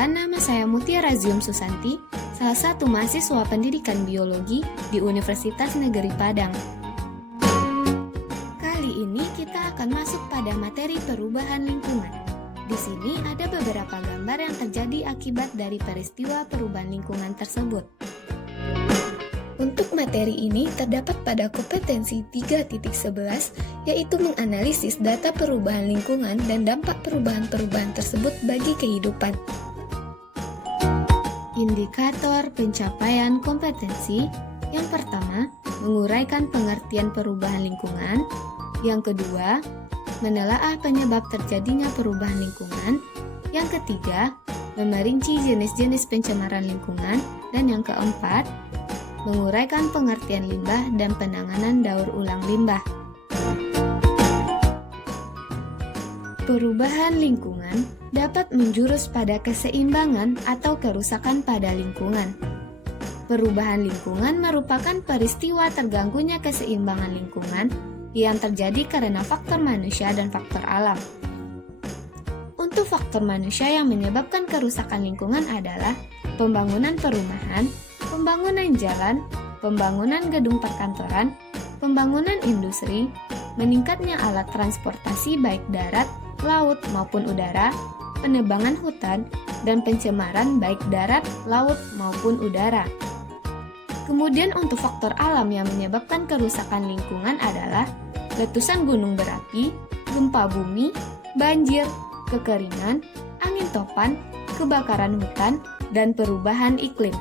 Perkenalkan, nama saya Mutiara Zium Susanti, salah satu mahasiswa pendidikan biologi di Universitas Negeri Padang. Kali ini kita akan masuk pada materi perubahan lingkungan. Di sini ada beberapa gambar yang terjadi akibat dari peristiwa perubahan lingkungan tersebut. Untuk materi ini terdapat pada kompetensi 3.11, yaitu menganalisis data perubahan lingkungan dan dampak perubahan-perubahan tersebut bagi kehidupan. Indikator pencapaian kompetensi. Yang pertama, menguraikan pengertian perubahan lingkungan. Yang kedua, menelaah penyebab terjadinya perubahan lingkungan. Yang ketiga, memerinci jenis-jenis pencemaran lingkungan. Dan yang keempat, menguraikan pengertian limbah dan penanganan daur ulang limbah. Perubahan lingkungan dapat menjurus pada keseimbangan atau kerusakan pada lingkungan. Perubahan lingkungan merupakan peristiwa terganggunya keseimbangan lingkungan yang terjadi karena faktor manusia dan faktor alam. Untuk faktor manusia yang menyebabkan kerusakan lingkungan adalah pembangunan perumahan, pembangunan jalan, pembangunan gedung perkantoran, pembangunan industri, meningkatnya alat transportasi baik darat, laut maupun udara, penebangan hutan, dan pencemaran baik darat, laut maupun udara. Kemudian untuk faktor alam yang menyebabkan kerusakan lingkungan adalah letusan gunung berapi, gempa bumi, banjir, kekeringan, angin topan, kebakaran hutan, dan perubahan iklim.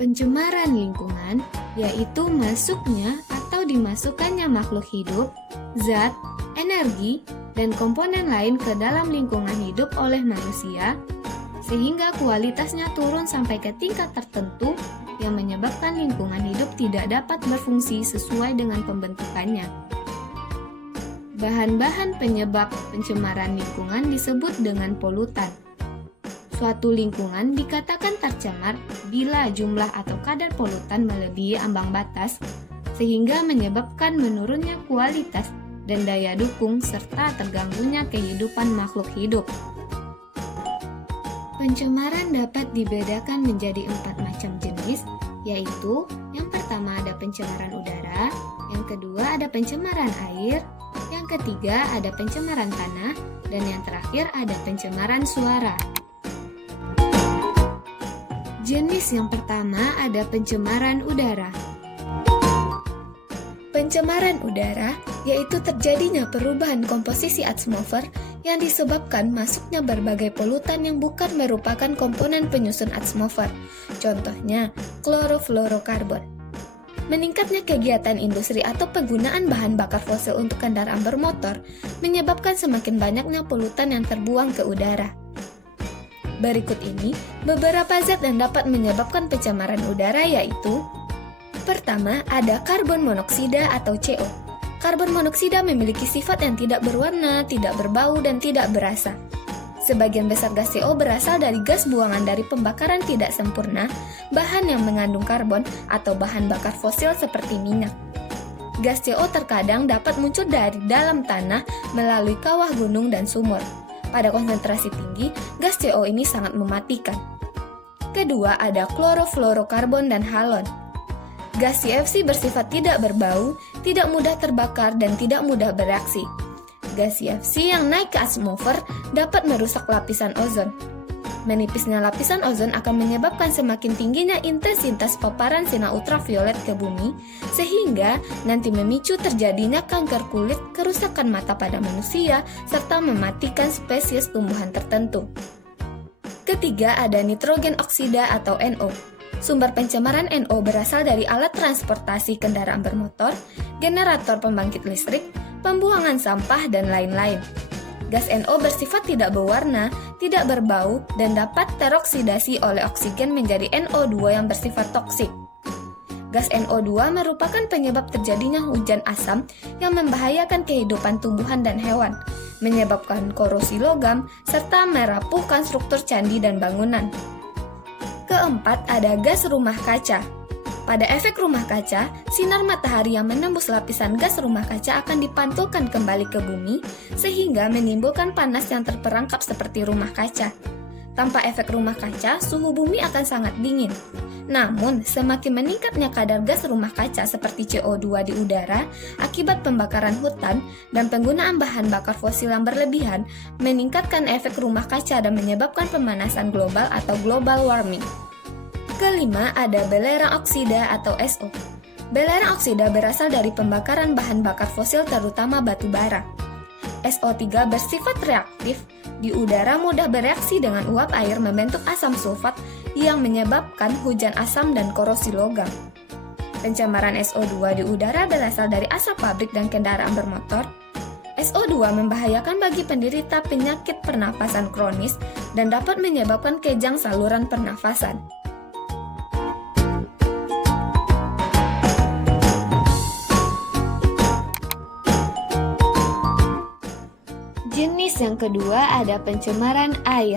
Pencemaran lingkungan yaitu masuknya atau dimasukkannya makhluk hidup, zat, energi, dan komponen lain ke dalam lingkungan hidup oleh manusia, sehingga kualitasnya turun sampai ke tingkat tertentu yang menyebabkan lingkungan hidup tidak dapat berfungsi sesuai dengan pembentukannya. Bahan-bahan penyebab pencemaran lingkungan disebut dengan polutan. Suatu lingkungan dikatakan tercemar bila jumlah atau kadar polutan melebihi ambang batas, sehingga menyebabkan menurunnya kualitas dan daya dukung serta terganggunya kehidupan makhluk hidup. Pencemaran dapat dibedakan menjadi 4 macam jenis, yaitu yang pertama ada pencemaran udara, yang kedua ada pencemaran air, yang ketiga ada pencemaran tanah, dan yang terakhir ada pencemaran suara. Jenis yang pertama ada pencemaran udara. Pencemaran udara yaitu terjadinya perubahan komposisi atmosfer yang disebabkan masuknya berbagai polutan yang bukan merupakan komponen penyusun atmosfer. Contohnya, klorofluorokarbon. Meningkatnya kegiatan industri atau penggunaan bahan bakar fosil untuk kendaraan bermotor menyebabkan semakin banyaknya polutan yang terbuang ke udara. Berikut ini beberapa zat yang dapat menyebabkan pencemaran udara yaitu: pertama, ada karbon monoksida atau CO. Karbon monoksida memiliki sifat yang tidak berwarna, tidak berbau, dan tidak berasa. Sebagian besar gas CO berasal dari gas buangan dari pembakaran tidak sempurna, bahan yang mengandung karbon, atau bahan bakar fosil seperti minyak. Gas CO terkadang dapat muncul dari dalam tanah melalui kawah gunung dan sumur. Pada konsentrasi tinggi, gas CO ini sangat mematikan. Kedua, ada klorofluorokarbon dan halon. Gas CFC bersifat tidak berbau, tidak mudah terbakar, dan tidak mudah bereaksi. Gas CFC yang naik ke atmosfer dapat merusak lapisan ozon. Menipisnya lapisan ozon akan menyebabkan semakin tingginya intensitas paparan sinar ultraviolet ke bumi, sehingga nanti memicu terjadinya kanker kulit, kerusakan mata pada manusia, serta mematikan spesies tumbuhan tertentu. Ketiga, ada nitrogen oksida atau NO. Sumber pencemaran NO berasal dari alat transportasi kendaraan bermotor, generator pembangkit listrik, pembuangan sampah, dan lain-lain. Gas NO bersifat tidak berwarna, tidak berbau, dan dapat teroksidasi oleh oksigen menjadi NO2 yang bersifat toksik. Gas NO2 merupakan penyebab terjadinya hujan asam yang membahayakan kehidupan tumbuhan dan hewan, menyebabkan korosi logam, serta merapuhkan struktur candi dan bangunan. Keempat, ada gas rumah kaca. Pada efek rumah kaca, sinar matahari yang menembus lapisan gas rumah kaca akan dipantulkan kembali ke bumi, sehingga menimbulkan panas yang terperangkap seperti rumah kaca. Tanpa efek rumah kaca, suhu bumi akan sangat dingin. Namun, semakin meningkatnya kadar gas rumah kaca seperti CO2 di udara akibat pembakaran hutan dan penggunaan bahan bakar fosil yang berlebihan, meningkatkan efek rumah kaca dan menyebabkan pemanasan global atau global warming. Kelima, ada belerang oksida atau SO. Belerang oksida berasal dari pembakaran bahan bakar fosil terutama batu bara. SO3 bersifat reaktif, di udara mudah bereaksi dengan uap air membentuk asam sulfat yang menyebabkan hujan asam dan korosi logam. Pencemaran SO2 di udara berasal dari asap pabrik dan kendaraan bermotor. SO2 membahayakan bagi penderita penyakit pernafasan kronis dan dapat menyebabkan kejang saluran pernafasan. Jenis yang kedua ada pencemaran air.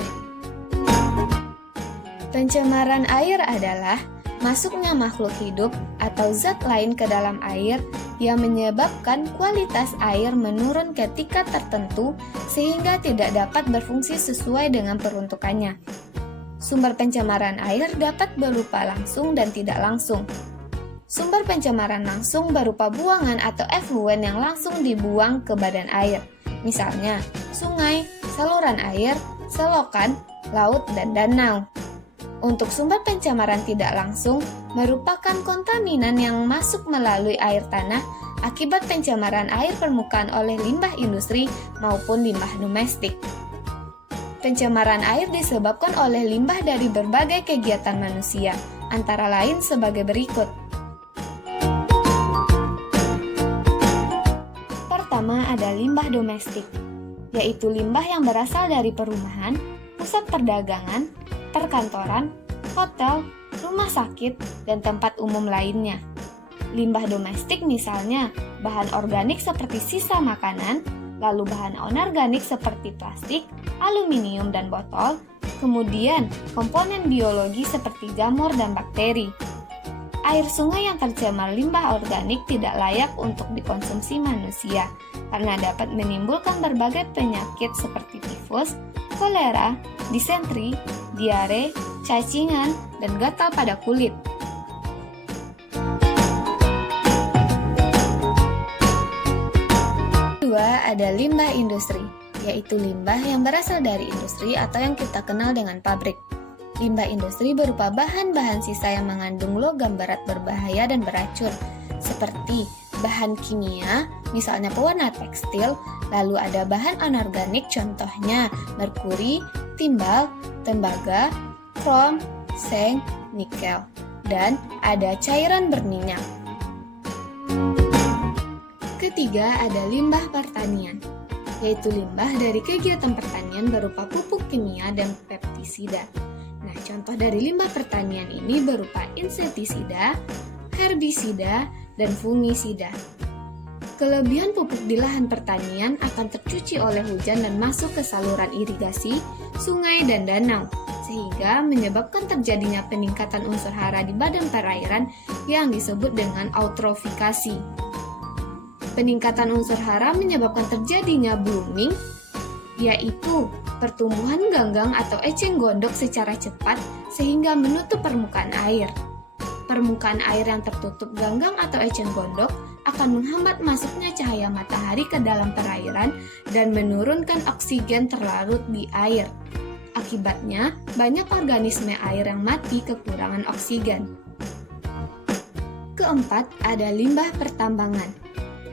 Pencemaran air adalah masuknya makhluk hidup atau zat lain ke dalam air yang menyebabkan kualitas air menurun ke tingkat tertentu sehingga tidak dapat berfungsi sesuai dengan peruntukannya. Sumber pencemaran air dapat berupa langsung dan tidak langsung. Sumber pencemaran langsung berupa buangan atau efluen yang langsung dibuang ke badan air. Misalnya, sungai, saluran air, selokan, laut, dan danau. Untuk sumber pencemaran tidak langsung, merupakan kontaminan yang masuk melalui air tanah akibat pencemaran air permukaan oleh limbah industri maupun limbah domestik. Pencemaran air disebabkan oleh limbah dari berbagai kegiatan manusia, antara lain sebagai berikut. Pertama ada limbah domestik, yaitu limbah yang berasal dari perumahan, pusat perdagangan, perkantoran, hotel, rumah sakit, dan tempat umum lainnya. Limbah domestik misalnya bahan organik seperti sisa makanan, lalu bahan anorganik seperti plastik, aluminium, dan botol, kemudian komponen biologi seperti jamur dan bakteri. Air sungai yang tercemar limbah organik tidak layak untuk dikonsumsi manusia karena dapat menimbulkan berbagai penyakit seperti tifus, kolera, disentri, diare, cacingan, dan gatal pada kulit. Kedua, ada limbah industri, yaitu limbah yang berasal dari industri atau yang kita kenal dengan pabrik. Limbah industri berupa bahan-bahan sisa yang mengandung logam berat berbahaya dan beracun, seperti bahan kimia, misalnya pewarna tekstil, lalu ada bahan anorganik contohnya merkuri, timbal, tembaga, krom, seng, nikel, dan ada cairan berminyak. Ketiga ada limbah pertanian, yaitu limbah dari kegiatan pertanian berupa pupuk kimia dan pestisida. Nah, contoh dari limbah pertanian ini berupa insektisida, herbisida, dan fungisida. Kelebihan pupuk di lahan pertanian akan tercuci oleh hujan dan masuk ke saluran irigasi, sungai, dan danau, sehingga menyebabkan terjadinya peningkatan unsur hara di badan perairan yang disebut dengan eutrofikasi. Peningkatan unsur hara menyebabkan terjadinya blooming, yaitu pertumbuhan ganggang atau eceng gondok secara cepat sehingga menutup permukaan air. Permukaan air yang tertutup ganggang atau eceng gondok akan menghambat masuknya cahaya matahari ke dalam perairan dan menurunkan oksigen terlarut di air. Akibatnya, banyak organisme air yang mati kekurangan oksigen. Keempat, ada limbah pertambangan,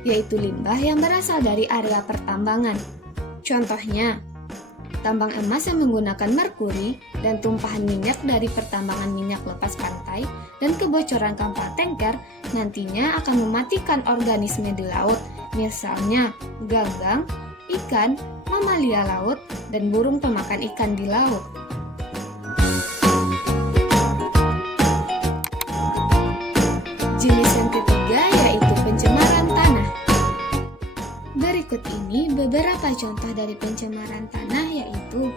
yaitu limbah yang berasal dari area pertambangan. Contohnya, tambang emas yang menggunakan merkuri dan tumpahan minyak dari pertambangan minyak lepas pantai dan kebocoran kapal tanker nantinya akan mematikan organisme di laut, misalnya ganggang, ikan, mamalia laut, dan burung pemakan ikan di laut. Jenis yang ketiga yaitu pencemaran tanah. Berikut ini beberapa contoh dari pencemaran tanah yaitu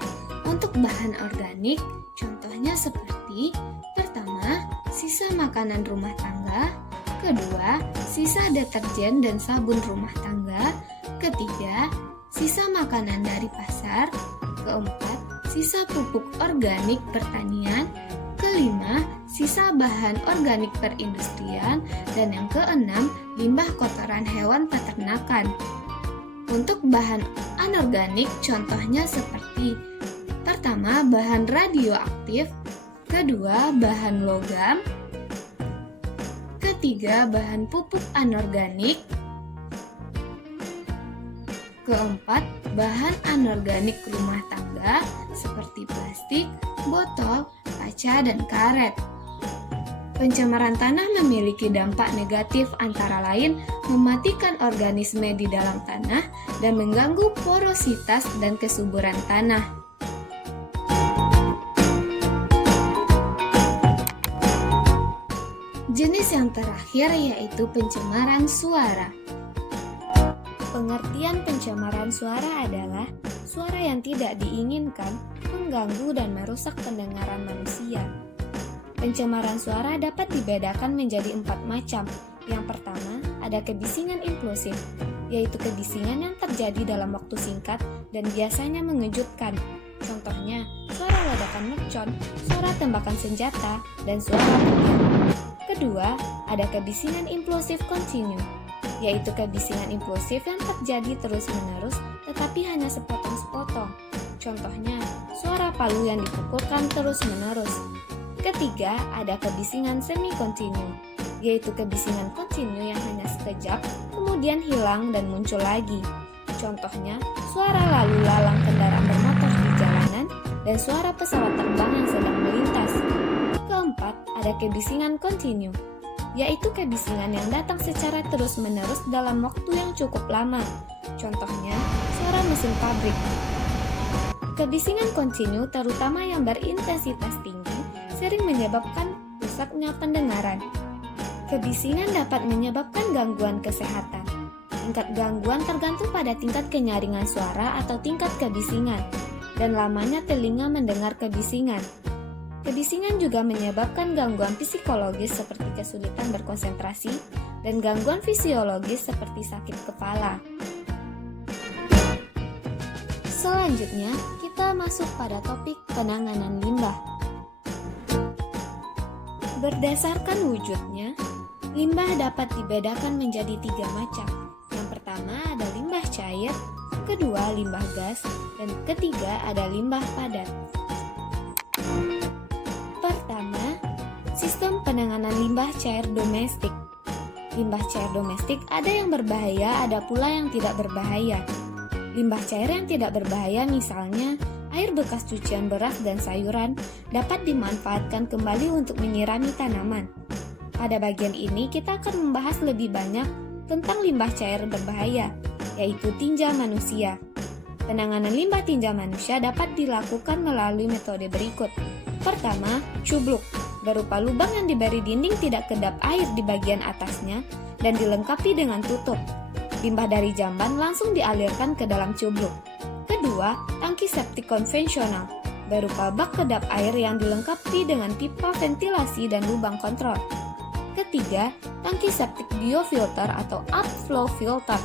Untuk bahan organik, contohnya seperti pertama, sisa makanan rumah tangga, kedua, sisa deterjen dan sabun rumah tangga, ketiga, sisa makanan dari pasar, keempat, sisa pupuk organik pertanian, kelima, sisa bahan organik perindustrian, dan yang keenam, limbah kotoran hewan peternakan. Untuk bahan anorganik, contohnya seperti pertama, bahan radioaktif, kedua, bahan logam, ketiga, bahan pupuk anorganik, keempat, bahan anorganik rumah tangga seperti plastik, botol, kaca, dan karet. Pencemaran tanah memiliki dampak negatif antara lain mematikan organisme di dalam tanah dan mengganggu porositas dan kesuburan tanah. Jenis yang terakhir yaitu pencemaran suara. Pengertian pencemaran suara adalah suara yang tidak diinginkan, mengganggu dan merusak pendengaran manusia. Pencemaran suara dapat dibedakan menjadi 4 macam. Yang pertama, ada kebisingan implosif, yaitu kebisingan yang terjadi dalam waktu singkat dan biasanya mengejutkan. Contohnya, suara ledakan mercon, suara tembakan senjata, dan suara petir. Kedua, ada kebisingan implosif kontinu, yaitu kebisingan implosif yang terjadi terus-menerus tetapi hanya sepotong-sepotong. Contohnya, suara palu yang dipukulkan terus-menerus. Ketiga, ada kebisingan semi-kontinu, yaitu kebisingan kontinu yang hanya sekejap, kemudian hilang dan muncul lagi. Contohnya, suara lalu lalang kendaraan bermotor di jalanan dan suara pesawat terbang yang sedang melintas. Keempat, ada kebisingan kontinu, yaitu kebisingan yang datang secara terus-menerus dalam waktu yang cukup lama. Contohnya, suara mesin pabrik. Kebisingan kontinu, terutama yang berintensitas tinggi, sering menyebabkan rusaknya pendengaran. Kebisingan dapat menyebabkan gangguan kesehatan. Tingkat gangguan tergantung pada tingkat kenyaringan suara atau tingkat kebisingan, dan lamanya telinga mendengar kebisingan. Kebisingan juga menyebabkan gangguan psikologis seperti kesulitan berkonsentrasi dan gangguan fisiologis seperti sakit kepala. Selanjutnya, kita masuk pada topik penanganan limbah. Berdasarkan wujudnya, limbah dapat dibedakan menjadi 3 macam. Yang pertama ada limbah cair, kedua limbah gas, dan ketiga ada limbah padat. Pertama, sistem penanganan limbah cair domestik. Limbah cair domestik ada yang berbahaya, ada pula yang tidak berbahaya. Limbah cair yang tidak berbahaya misalnya air bekas cucian beras dan sayuran dapat dimanfaatkan kembali untuk menyirami tanaman. Pada bagian ini kita akan membahas lebih banyak tentang limbah cair berbahaya, yaitu tinja manusia. Penanganan limbah tinja manusia dapat dilakukan melalui metode berikut. Pertama, cubluk, berupa lubang yang diberi dinding tidak kedap air di bagian atasnya dan dilengkapi dengan tutup. Limbah dari jamban langsung dialirkan ke dalam cubluk. Kedua, tangki septik konvensional, berupa bak kedap air yang dilengkapi dengan pipa ventilasi dan lubang kontrol. Ketiga, tangki septik biofilter atau upflow filter.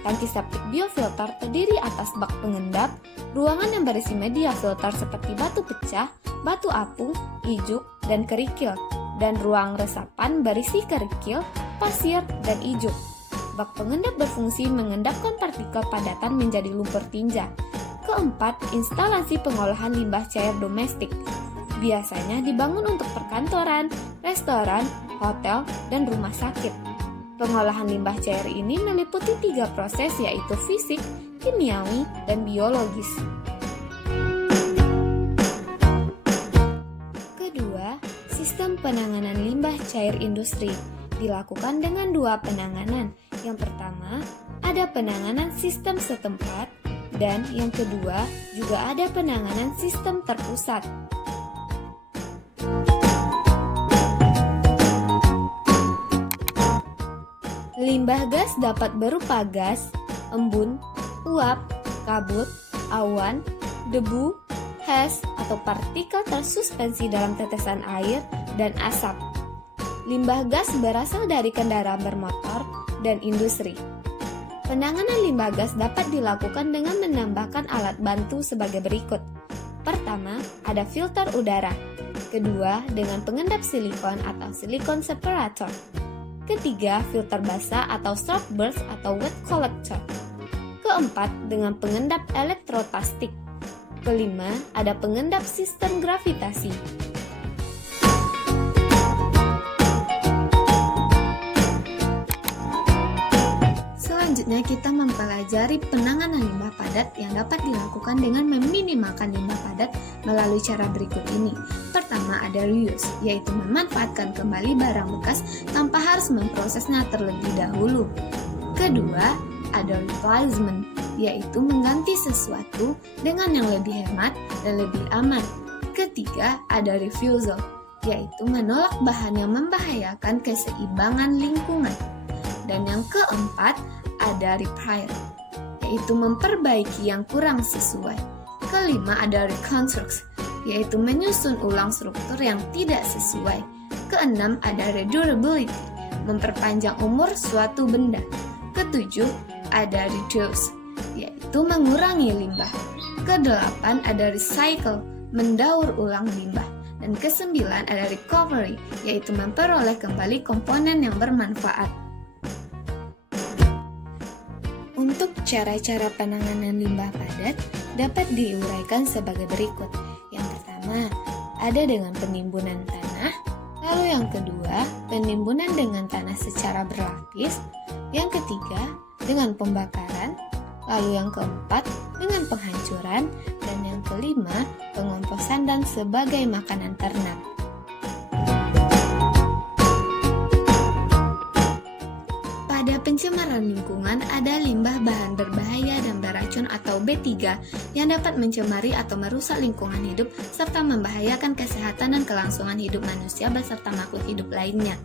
Tangki septik biofilter terdiri atas bak pengendap, ruangan yang berisi media filter seperti batu pecah, batu apung, ijuk, dan kerikil, dan ruang resapan berisi kerikil, pasir, dan ijuk. Bak pengendap berfungsi mengendapkan partikel padatan menjadi lumpur tinja. Keempat, instalasi pengolahan limbah cair domestik. Biasanya dibangun untuk perkantoran, restoran, hotel, dan rumah sakit. Pengolahan limbah cair ini meliputi 3 proses yaitu fisik, kimiawi, dan biologis. Kedua, sistem penanganan limbah cair industri dilakukan dengan 2 penanganan. Yang pertama, ada penanganan sistem setempat, dan yang kedua, juga ada penanganan sistem terpusat. Limbah gas dapat berupa gas, embun, uap, kabut, awan, debu, hash atau partikel tersuspensi dalam tetesan air, dan asap. Limbah gas berasal dari kendaraan bermotor dan industri. Penanganan limbah gas dapat dilakukan dengan menambahkan alat bantu sebagai berikut. Pertama, ada filter udara. Kedua, dengan pengendap silikon atau silikon separator. Ketiga, filter basah atau soft burst atau wet collector. Keempat, dengan pengendap elektrotastik. Kelima, ada pengendap sistem gravitasi. Selanjutnya kita mempelajari penanganan limbah padat yang dapat dilakukan dengan meminimalkan limbah padat melalui cara berikut ini. Pertama ada reuse, yaitu memanfaatkan kembali barang bekas tanpa harus memprosesnya terlebih dahulu. Kedua, ada replacement, yaitu mengganti sesuatu dengan yang lebih hemat dan lebih aman. Ketiga, ada refusal, yaitu menolak bahan yang membahayakan keseimbangan lingkungan. Dan yang keempat, ada repair, yaitu memperbaiki yang kurang sesuai. Kelima, ada reconstruct, yaitu menyusun ulang struktur yang tidak sesuai. Keenam, ada redurability, memperpanjang umur suatu benda. Ketujuh, ada reduce, yaitu mengurangi limbah. Kedelapan, ada recycle, mendaur ulang limbah. Dan kesembilan, ada recovery, yaitu memperoleh kembali komponen yang bermanfaat. Untuk cara-cara penanganan limbah padat dapat diuraikan sebagai berikut. Yang pertama, ada dengan penimbunan tanah. Lalu yang kedua, penimbunan dengan tanah secara berlapis. Yang ketiga, dengan pembakaran. Lalu yang keempat, dengan penghancuran. Dan yang kelima, pengomposan dan sebagai makanan ternak. Pada pencemaran lingkungan ada limbah bahan berbahaya dan beracun atau B3 yang dapat mencemari atau merusak lingkungan hidup serta membahayakan kesehatan dan kelangsungan hidup manusia beserta makhluk hidup lainnya.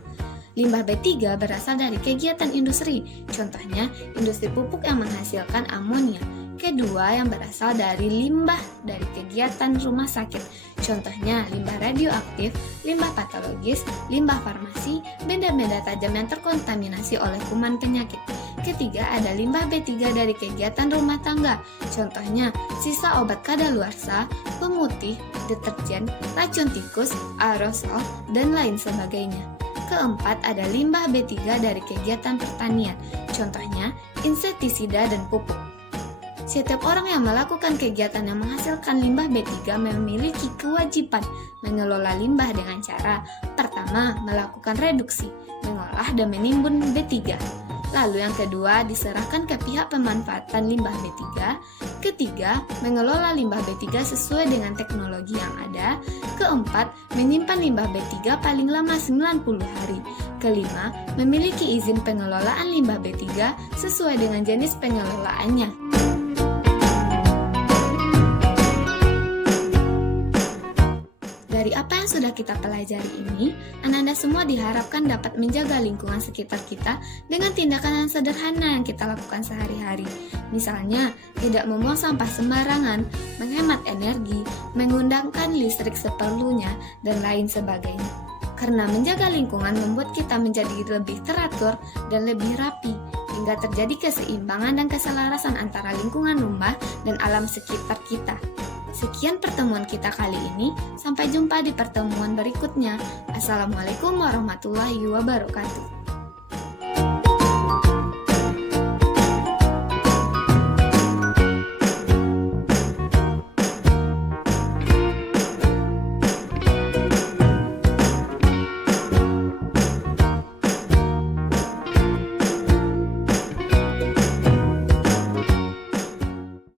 Limbah B3 berasal dari kegiatan industri, contohnya industri pupuk yang menghasilkan amonia. Kedua, yang berasal dari limbah dari kegiatan rumah sakit, contohnya limbah radioaktif, limbah patologis, limbah farmasi, benda-benda tajam yang terkontaminasi oleh kuman penyakit. Ketiga, ada limbah B3 dari kegiatan rumah tangga, contohnya sisa obat kadaluarsa, pemutih, deterjen, racun tikus, aerosol, dan lain sebagainya. Keempat, ada limbah B3 dari kegiatan pertanian, contohnya insektisida dan pupuk. Setiap orang yang melakukan kegiatan yang menghasilkan limbah B3 memiliki kewajiban mengelola limbah dengan cara pertama, melakukan reduksi, mengolah dan menimbun B3. Lalu yang kedua, diserahkan ke pihak pemanfaatan limbah B3. Ketiga, mengelola limbah B3 sesuai dengan teknologi yang ada. Keempat, menyimpan limbah B3 paling lama 90 hari. Kelima, memiliki izin pengelolaan limbah B3 sesuai dengan jenis pengelolaannya. Dari apa yang sudah kita pelajari ini, Anda semua diharapkan dapat menjaga lingkungan sekitar kita dengan tindakan yang sederhana yang kita lakukan sehari-hari. Misalnya, tidak membuang sampah sembarangan, menghemat energi, menggunakan listrik seperlunya, dan lain sebagainya. Karena menjaga lingkungan membuat kita menjadi lebih teratur dan lebih rapi, hingga terjadi keseimbangan dan keselarasan antara lingkungan rumah dan alam sekitar kita. Sekian pertemuan kita kali ini, sampai jumpa di pertemuan berikutnya. Assalamualaikum warahmatullahi wabarakatuh.